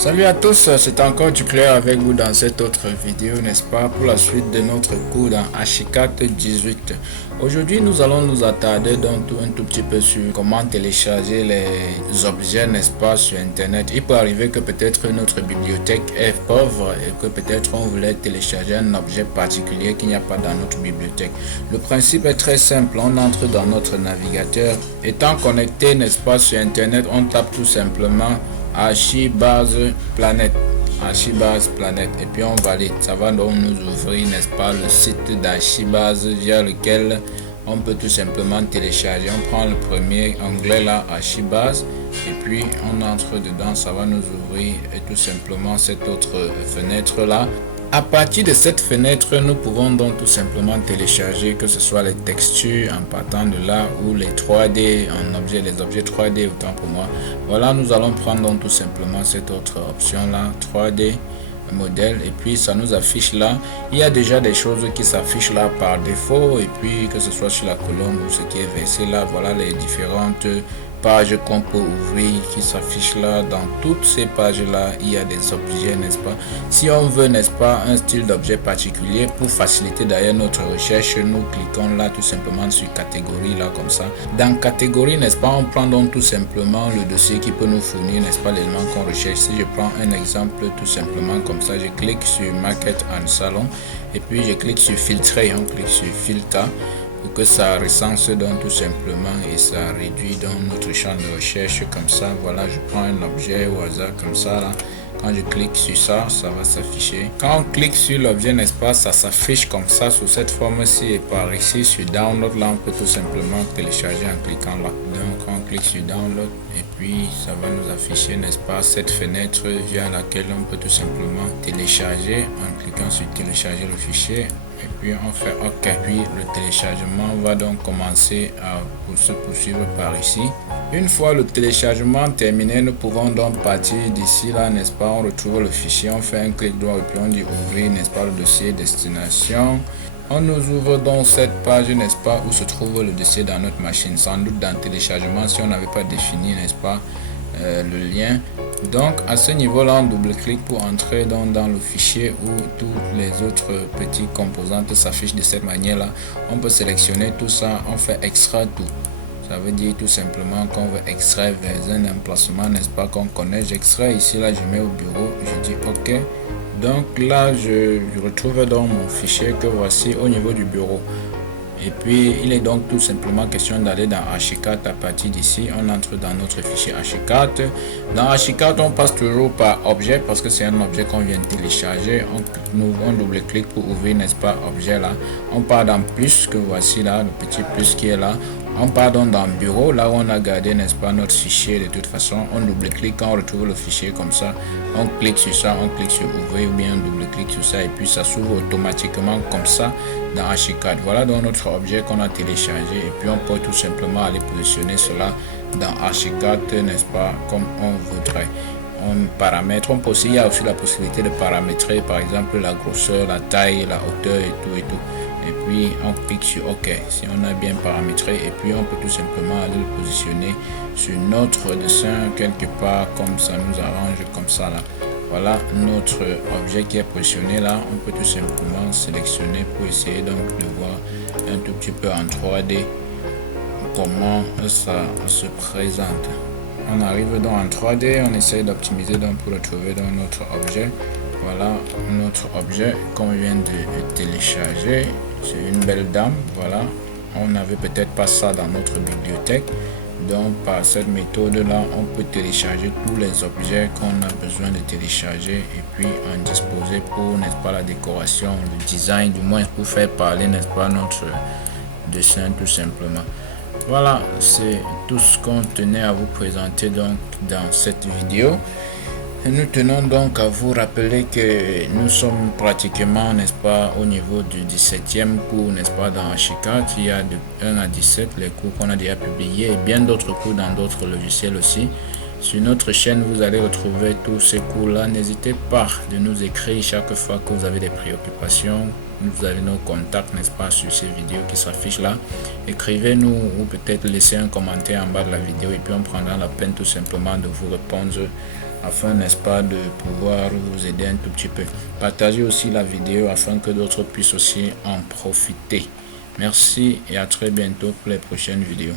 Salut à tous, c'est encore du clair avec vous dans cette autre vidéo, n'est-ce pas, pour la suite de notre cours dans Archicad 18. Aujourd'hui, nous allons nous attarder donc un tout petit peu sur comment télécharger les objets, n'est-ce pas, sur Internet. Il peut arriver que peut-être notre bibliothèque est pauvre et que peut-être on voulait télécharger un objet particulier qu'il n'y a pas dans notre bibliothèque. Le principe est très simple, on entre dans notre navigateur. Étant connecté, n'est-ce pas, sur Internet, on tape tout simplement Archibase Planet, et puis on valide. Ça va donc nous ouvrir, n'est-ce pas, le site d'Archibase via lequel on peut tout simplement télécharger. On prend le premier onglet là, Archibase, et puis on entre dedans. Ça va nous ouvrir et tout simplement cette autre fenêtre là. À partir de cette fenêtre, nous pouvons donc tout simplement télécharger que ce soit les textures en partant de là ou les 3D en objet, les objets 3D autant pour moi. Voilà, nous allons prendre donc tout simplement cette autre option là, 3D modèle, et puis ça nous affiche là. Il y a déjà des choses qui s'affichent là par défaut, et puis que ce soit sur la colonne ou ce qui est versé là, voilà les différentes pages qu'on peut ouvrir qui s'affichent là. Dans toutes ces pages là, il y a des objets, n'est-ce pas. Si on veut, n'est-ce pas, un style d'objet particulier pour faciliter d'ailleurs notre recherche, nous cliquons là tout simplement sur catégorie là comme ça. Dans catégorie, n'est-ce pas, on prend donc tout simplement le dossier qui peut nous fournir, n'est-ce pas, l'élément qu'on recherche. Si je prends un exemple tout simplement comme ça, je clique sur Market and Salon et puis je clique sur filtrer, on clique sur filtre pour que ça recense donc tout simplement et ça réduit donc notre champ de recherche comme ça. Voilà, je prends un objet au hasard comme ça là. Quand je clique sur ça, ça va s'afficher. Quand on clique sur l'objet, n'est-ce pas, ça s'affiche comme ça sous cette forme-ci, et par ici sur download là, on peut tout simplement télécharger en cliquant là. Donc on clique sur download et puis ça va nous afficher, n'est-ce pas, cette fenêtre via laquelle on peut tout simplement télécharger en cliquant sur télécharger le fichier. Et puis on fait OK. Puis le téléchargement va donc commencer à se poursuivre par ici. Une fois le téléchargement terminé, nous pouvons donc partir d'ici là, n'est-ce pas. On retrouve le fichier, on fait un clic droit et puis on dit ouvrir, n'est-ce pas, le dossier destination. On nous ouvre donc cette page, n'est-ce pas, où se trouve le dossier dans notre machine. Sans doute dans le téléchargement si on n'avait pas défini, n'est-ce pas, le lien. Donc à ce niveau là, on double-clique pour entrer dans le fichier où toutes les autres petites composantes s'affichent de cette manière là. On peut sélectionner tout ça, on fait extraire tout. Ça veut dire tout simplement qu'on veut extraire vers un emplacement, n'est-ce pas, qu'on connaît. J'extrais ici là, je mets au bureau, je dis OK. Donc là je retrouve dans mon fichier que voici au niveau du bureau. Et puis il est donc tout simplement question d'aller dans Archicad. À partir d'ici, on entre dans notre fichier Archicad. Dans Archicad, on passe toujours par objet parce que c'est un objet qu'on vient de télécharger. On double-clique pour ouvrir, n'est-ce pas, objet là. On part dans plus, que voici là, le petit plus qui est là. On part donc dans bureau, là où on a gardé, n'est-ce pas, notre fichier. De toute façon, on double-clique quand on retrouve le fichier comme ça. On clique sur ça, on clique sur ouvrir ou bien on double-clique sur ça et puis ça s'ouvre automatiquement comme ça dans Archicad. Voilà donc notre objet qu'on a téléchargé et puis on peut tout simplement aller positionner cela dans Archicad, n'est-ce pas, comme on voudrait. On paramètre, il y a aussi la possibilité de paramétrer par exemple la grosseur, la taille, la hauteur et tout et tout. Et puis on clique sur OK si on a bien paramétré et puis on peut tout simplement aller le positionner sur notre dessin quelque part comme ça nous arrange comme ça là. Voilà notre objet qui est positionné là. On peut tout simplement sélectionner pour essayer donc de voir un tout petit peu en 3D comment ça se présente. On arrive donc en 3D, on essaye d'optimiser donc pour retrouver dans notre objet. Voilà notre objet qu'on vient de télécharger. C'est une belle dame. Voilà, on n'avait peut-être pas ça dans notre bibliothèque. Donc par cette méthode là, on peut télécharger tous les objets qu'on a besoin de télécharger et puis en disposer pour, n'est-ce pas, la décoration, le design, du moins pour faire parler, n'est-ce pas, notre dessin tout simplement. Voilà, c'est tout ce qu'on tenait à vous présenter donc dans cette vidéo. Nous tenons donc à vous rappeler que nous sommes pratiquement, n'est-ce pas, au niveau du 17e cours, n'est-ce pas, dans Archicad. Il y a de 1 à 17 les cours qu'on a déjà publiés et bien d'autres cours dans d'autres logiciels aussi. Sur notre chaîne, vous allez retrouver tous ces cours-là. N'hésitez pas de nous écrire chaque fois que vous avez des préoccupations. Vous avez nos contacts, n'est-ce pas, sur ces vidéos qui s'affichent là. Écrivez-nous ou peut-être laissez un commentaire en bas de la vidéo et puis on prendra la peine tout simplement de vous répondre afin, n'est-ce pas, de pouvoir vous aider un tout petit peu. Partagez aussi la vidéo afin que d'autres puissent aussi en profiter. Merci et à très bientôt pour les prochaines vidéos.